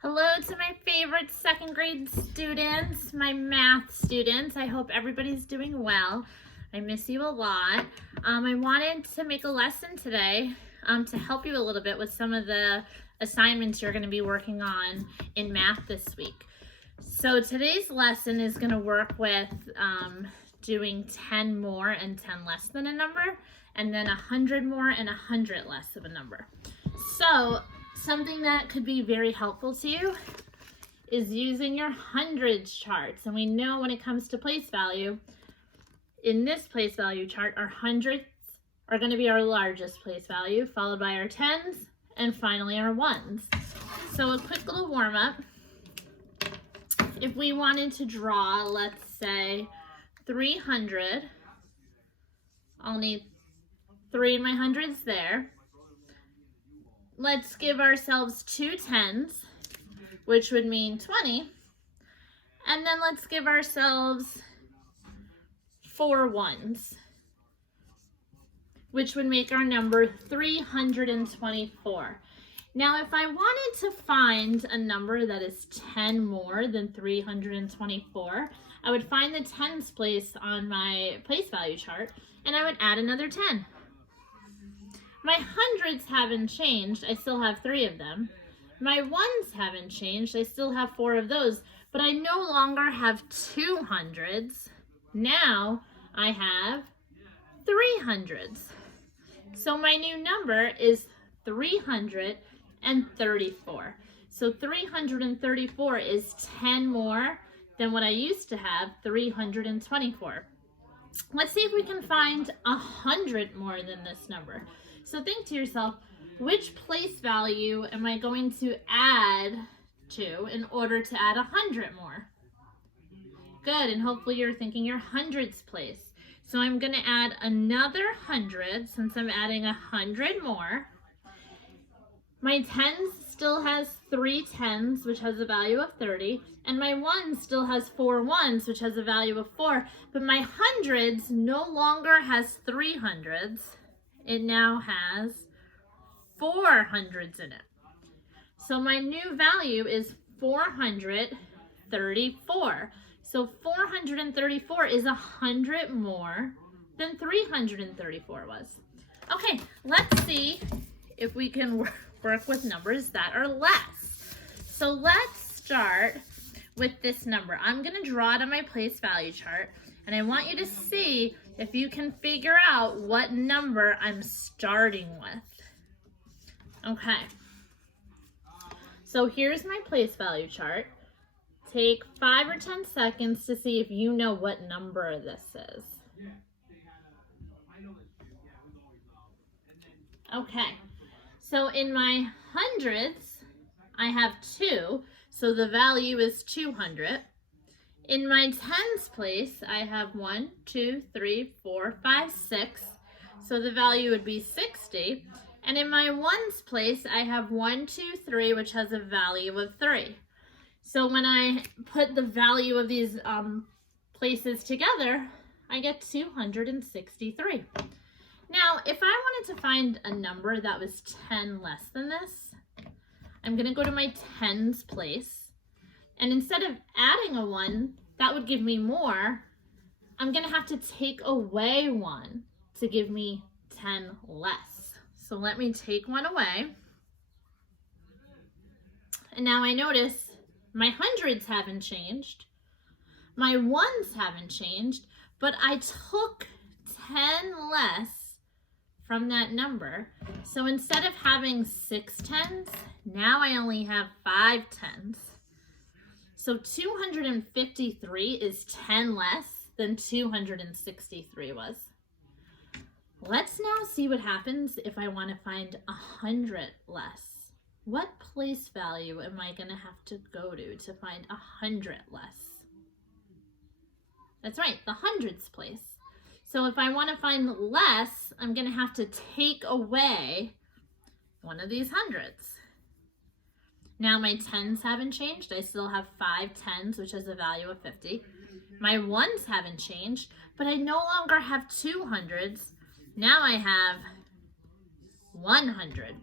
Hello to my favorite second grade students, my math students. I hope everybody's doing well. I miss you a lot. I wanted to make a lesson today to help you a little bit with some of the assignments you're going to be working on in math this week. So today's lesson is going to work with doing 10 more and 10 less than a number, and then 100 more and 100 less of a number. So something that could be very helpful to you is using your hundreds charts. And we know when it comes to place value, in this place value chart, our hundreds are going to be our largest place value, followed by our tens, and finally our ones. So a quick little warm up. If we wanted to draw, let's say 300, I'll need 3 in my hundreds there. Let's give ourselves 2 tens, which would mean 20. And then let's give ourselves 4 ones, which would make our number 324. Now, if I wanted to find a number that is 10 more than 324, I would find the tens place on my place value chart, and I would add another 10. My hundreds haven't changed. I still have 3 of them. My ones haven't changed. I still have 4 of those, but I no longer have 2 hundreds. Now I have 3 hundreds. So my new number is 334. So 334 is 10 more than what I used to have, 324. Let's see if we can find 100 more than this number. So think to yourself, which place value am I going to add to in order to add 100 more? Good, and hopefully you're thinking your hundreds place. So I'm going to add another 100 since I'm adding 100 more. My tens still has 3 tens, which has a value of 30, and my ones still has 4 ones, which has a value of 4, but my hundreds no longer has 3 hundreds. It now has 4 hundreds in it. So my new value is 434. So 434 is 100 more than 334 was. Okay, let's see if we can work with numbers that are less. So let's start with this number. I'm going to draw it on my place value chart, and I want you to see if you can figure out what number I'm starting with. Okay, so here's my place value chart. Take 5 or 10 seconds to see if you know what number this is. Okay, so in my hundreds, I have 2, so the value is 200. In my tens place, I have 1, 2, 3, 4, 5, 6, so the value would be 60. And in my ones place, I have 1, 2, 3, which has a value of 3. So when I put the value of these places together, I get 263. Now, if I wanted to find a number that was 10 less than this, I'm going to go to my tens place. And instead of adding a 1, that would give me more. I'm going to have to take away 1 to give me 10 less. So let me take 1 away. And now I notice my hundreds haven't changed. My ones haven't changed, but I took 10 less from that number. So instead of having 6 tens, now I only have 5 tens. So 253 is 10 less than 263 was. Let's now see what happens if I want to find 100 less. What place value am I going to have to go to find 100 less? That's right, the hundreds place. So if I want to find less, I'm going to have to take away one of these hundreds. Now my tens haven't changed. I still have 5 tens, which has a value of 50. My ones haven't changed, but I no longer have 2 hundreds. Now I have 100.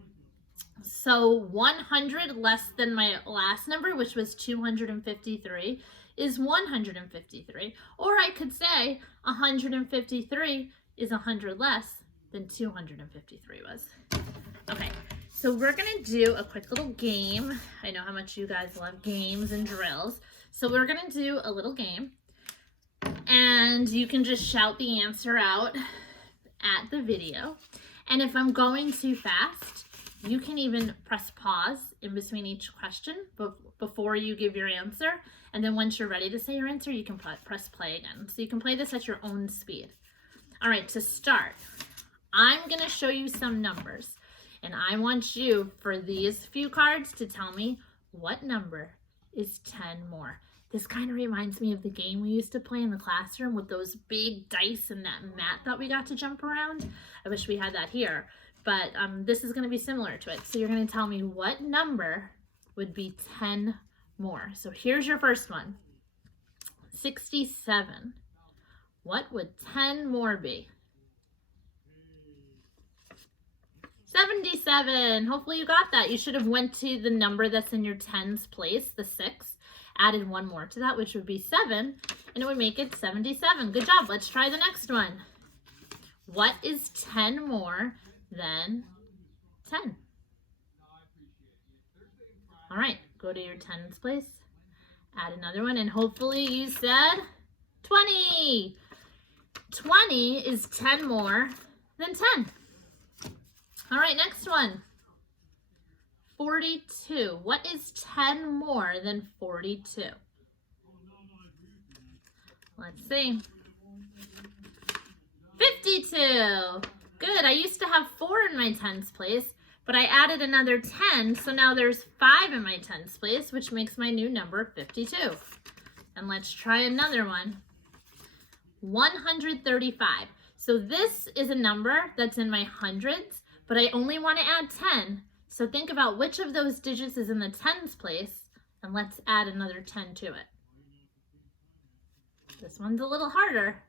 So 100 less than my last number, which was 253, is 153. Or I could say 153 is 100 less than 253 was. Okay, so we're gonna do a quick little game. I know how much you guys love games and drills. So we're gonna do a little game, and you can just shout the answer out at the video. And if I'm going too fast, you can even press pause in between each question before you give your answer. And then once you're ready to say your answer, you can press play again. So you can play this at your own speed. All right, to start, I'm gonna show you some numbers. And I want you, for these few cards, to tell me what number is 10 more. This kind of reminds me of the game we used to play in the classroom with those big dice and that mat that we got to jump around. I wish we had that here, but this is going to be similar to it. So you're going to tell me what number would be 10 more. So here's your first one. 67. What would 10 more be? 77. Hopefully you got that. You should have went to the number that's in your tens place, the 6, added one more to that, which would be 7, and it would make it 77. Good job. Let's try the next one. What is 10 more than 10? All right, go to your tens place, add another one, and hopefully you said 20. 20 is 10 more than 10. All right, next one. 42. What is 10 more than 42? Let's see. 52. Good. I used to have 4 in my tens place, but I added another 10, so now there's 5 in my tens place, which makes my new number 52. And let's try another one. 135. So this is a number that's in my hundreds, but I only want to add 10. So think about which of those digits is in the tens place, and let's add another 10 to it. This one's a little harder.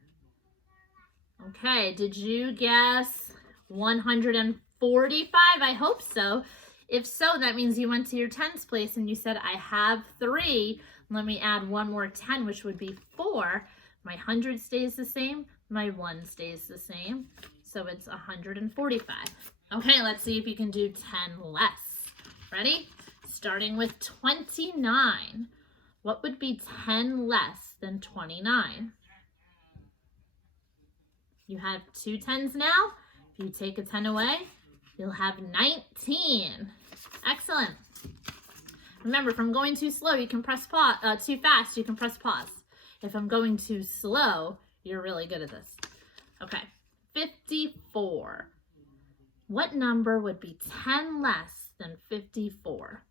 Okay, did you guess 145? I hope so. If so, that means you went to your tens place and you said, I have 3. Let me add one more 10, which would be 4. My 100 stays the same. My 1 stays the same. So it's 145. Okay, let's see if you can do 10 less. Ready? Starting with 29. What would be 10 less than 29? You have 2 10s now. If you take a 10 away, you'll have 19. Excellent. Remember, if I'm going too slow, you can press pause. Too fast, you can press pause. If I'm going too slow, you're really good at this. Okay, 54. What number would be 10 less than 54?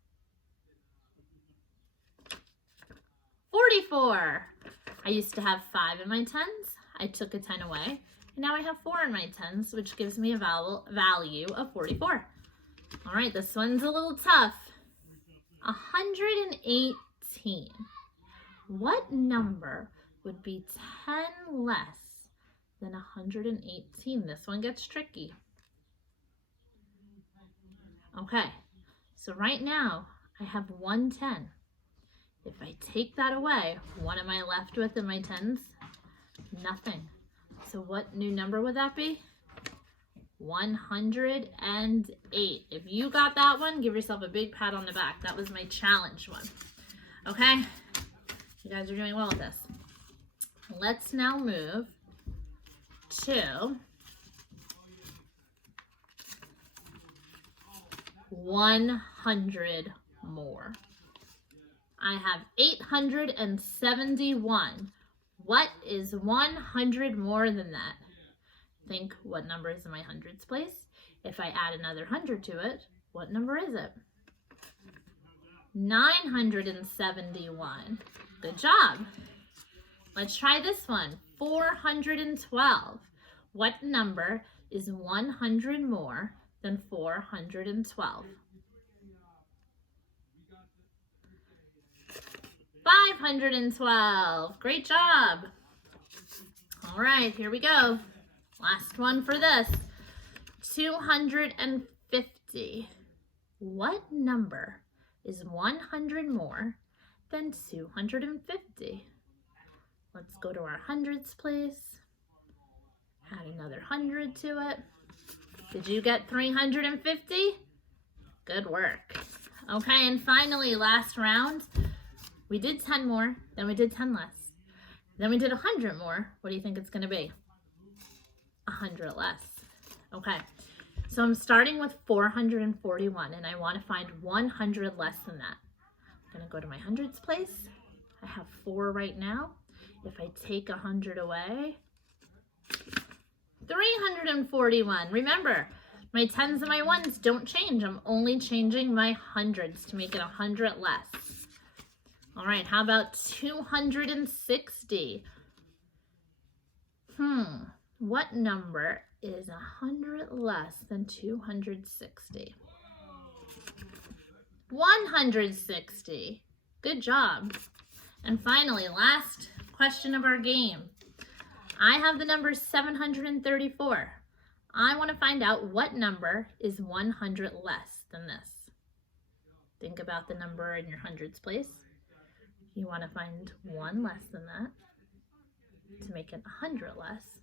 44. I used to have 5 in my tens. I took a 10 away. And now I have 4 in my tens, which gives me a value of 44. All right, this one's a little tough. 118. What number would be 10 less than 118? This one gets tricky. Okay, so right now I have 110. If I take that away, what am I left with in my tens? Nothing. So what new number would that be? 108. If you got that one, give yourself a big pat on the back. That was my challenge one. Okay, you guys are doing well with this. Let's now move to 100 more. I have 871. What is 100 more than that? Think, what number is in my hundreds place? If I add another 100 to it, what number is it? 971. Good job. Let's try this one. 412. What number is 100 more than 412? 512. Great job. All right, here we go. Last one for this. 250. What number is 100 more than 250? Let's go to our hundreds place. Add another 100 to it. Did you get 350? Good work. Okay, and finally, last round, we did 10 more, then we did 10 less. Then we did 100 more. What do you think it's gonna be? 100 less. Okay, so I'm starting with 441, and I wanna find 100 less than that. I'm gonna go to my hundreds place. I have 4 right now. If I take 100 away, 341. Remember, my tens and my ones don't change. I'm only changing my hundreds to make it 100 less. All right, how about 260? What number is 100 less than 260? 160. Good job. And finally, last question of our game. I have the number 734. I want to find out what number is 100 less than this. Think about the number in your hundreds place. You want to find 1 less than that to make it 100 less.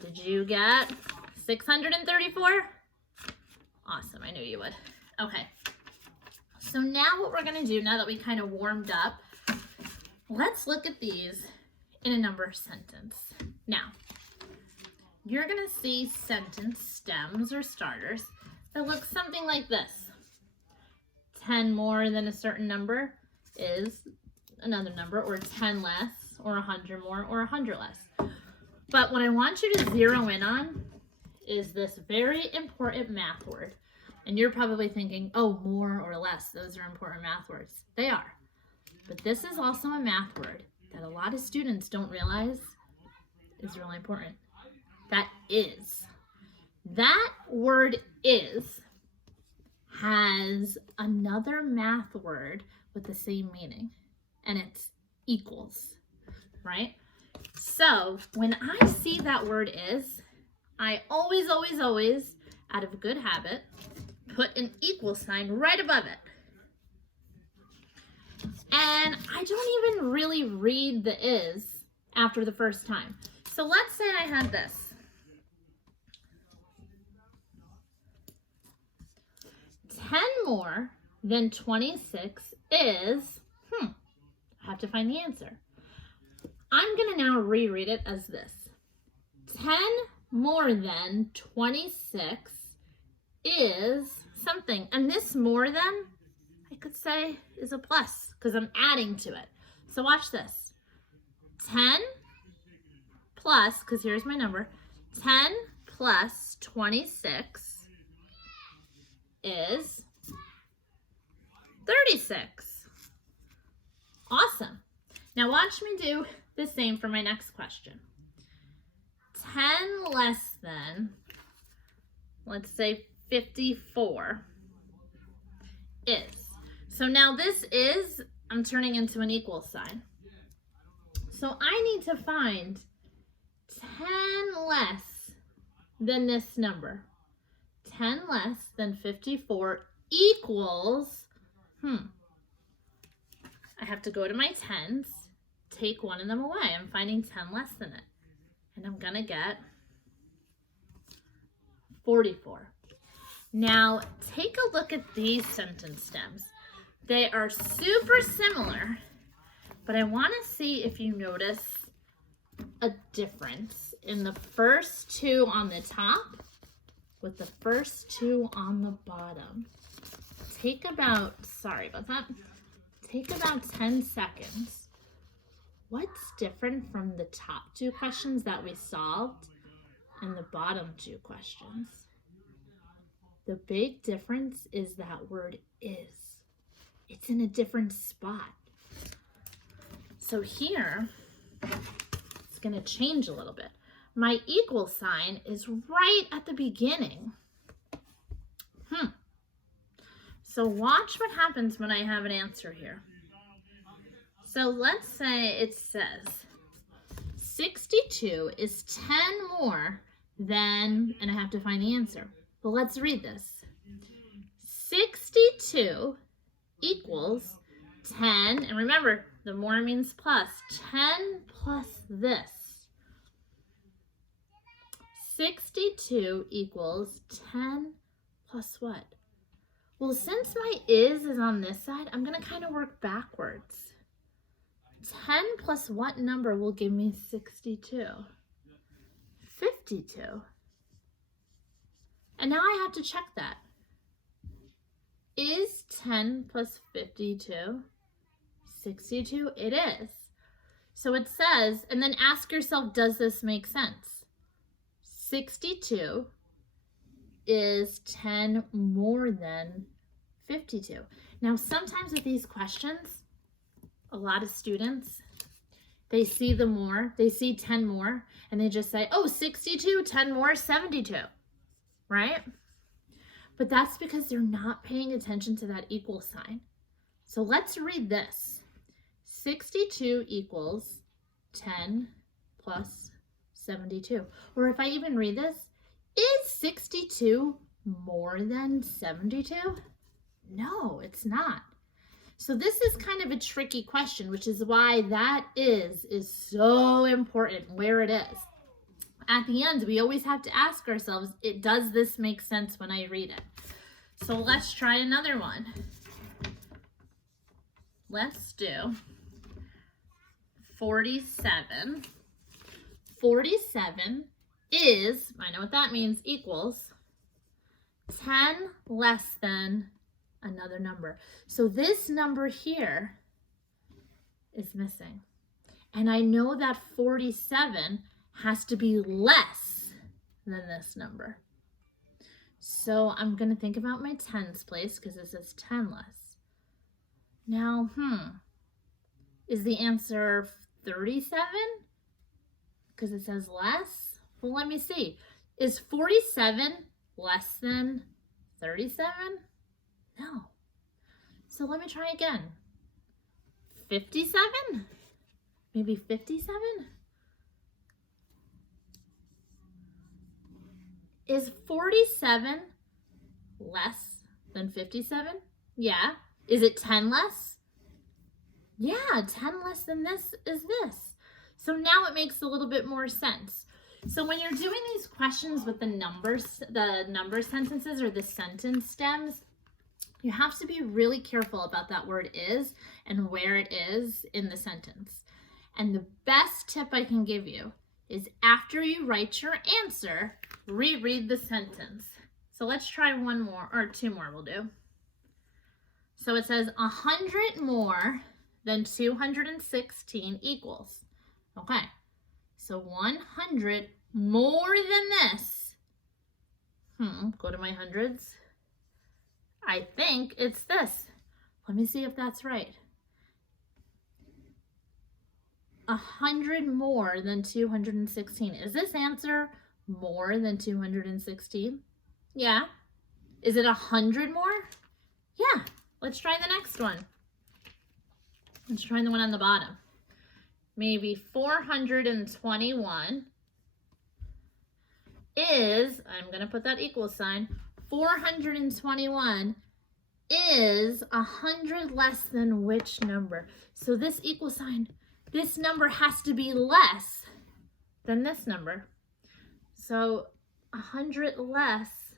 Did you get 634? Awesome, I knew you would. Okay, so now what we're going to do, now that we kind of warmed up, let's look at these in a number sentence. Now, you're going to see sentence stems or starters that look something like this. 10 more than a certain number is another number, or 10 less, or 100 more, or 100 less. But what I want you to zero in on is this very important math word. And you're probably thinking, oh, more or less, those are important math words. They are. But this is also a math word that a lot of students don't realize is really important. That is. That word is has another math word with the same meaning, and it's equals, right? So when I see that word is, I always, out of a good habit, put an equal sign right above it. And I don't even really read the is after the first time. So let's say I had this. 10 more than 26 is, I have to find the answer. I'm going to now reread it as this. 10 more than 26 is something. And this more than, I could say, is a plus because I'm adding to it. So watch this. 10 plus, because here's my number, 10 plus 26 is 36. Awesome. Now watch me do the same for my next question. 10 less than, let's say 54 is. So now this is, I'm turning into an equal sign. So I need to find 10 less than this number. 10 less than 54 equals, I have to go to my tens, take one of them away. I'm finding 10 less than it. And I'm gonna get 44. Now, take a look at these sentence stems. They are super similar, but I wanna see if you notice a difference in the first two on the top with the first two on the bottom. Take about 10 seconds. What's different from the top two questions that we solved and the bottom two questions? The big difference is that word is. It's in a different spot. So here, it's gonna change a little bit. My equal sign is right at the beginning. So watch what happens when I have an answer here. So let's say it says 62 is 10 more than, and I have to find the answer. But let's read this. 62 equals 10, and remember, the more means plus, 10 plus this. 62 equals 10 plus what? Well, since my is on this side, I'm going to kind of work backwards. 10 plus what number will give me 62? 52. And now I have to check that. Is 10 plus 52 62? It is. So it says, and then ask yourself, does this make sense? 62 is 10 more than 52. Now, sometimes with these questions, a lot of students, they see the more, they see 10 more, and they just say, oh, 62, 10 more, 72, right? But that's because they're not paying attention to that equal sign. So let's read this. 62 equals 10 plus 72. Or if I even read this, is 62 more than 72? No, it's not. So this is kind of a tricky question, which is why that is so important, where it is. At the end, we always have to ask ourselves, does this make sense when I read it? So let's try another one. Let's do 47. 47 is, I know what that means, equals 10 less than another number. So this number here is missing. And I know that 47 has to be less than this number. So I'm going to think about my tens place because this is 10 less. Now, is the answer 37? Because it says less? Well, let me see. Is 47 less than 37? No. So let me try again. 57? Maybe 57? Is 47 less than 57? Yeah. Is it 10 less? Yeah, 10 less than this is this. So now it makes a little bit more sense. So when you're doing these questions with the number sentences or the sentence stems, you have to be really careful about that word is and where it is in the sentence. And the best tip I can give you is after you write your answer, reread the sentence. So let's try one more, or two more will do. So it says 100 more than 216 equals. Okay, so 100 more than this. Go to my hundreds. I think it's this. Let me see if that's right. 100 more than 216. Is this answer more than 216? Yeah. Is it 100 more? Yeah. Let's try the next one. Let's try the one on the bottom. Maybe 421 is, I'm going to put that equal sign, 421 is 100 less than which number? So this equal sign, this number has to be less than this number. So 100 less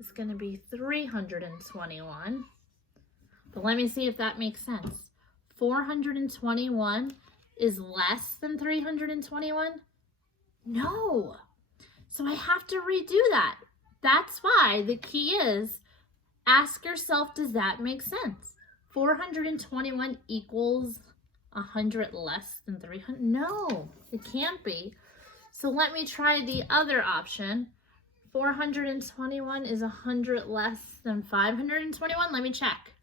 is going to be 321. But let me see if that makes sense. 421 is less than 321? No. So I have to redo that. That's why the key is ask yourself, does that make sense? 421 equals 100 less than 300? No, it can't be. So let me try the other option. 421 is 100 less than 521. Let me check.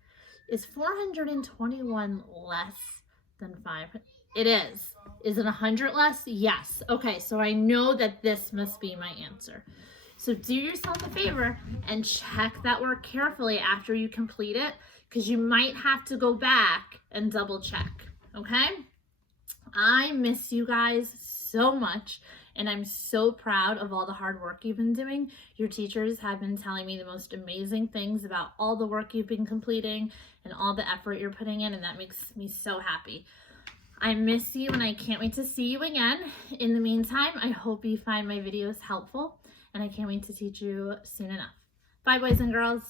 Is 421 less than 500? It is. Is it 100 less? Yes. Okay, so I know that this must be my answer. So do yourself a favor and check that work carefully after you complete it, because you might have to go back and double check, okay? I miss you guys so much, and I'm so proud of all the hard work you've been doing. Your teachers have been telling me the most amazing things about all the work you've been completing and all the effort you're putting in, and that makes me so happy. I miss you and I can't wait to see you again. In the meantime, I hope you find my videos helpful, and I can't wait to teach you soon enough. Bye, boys and girls.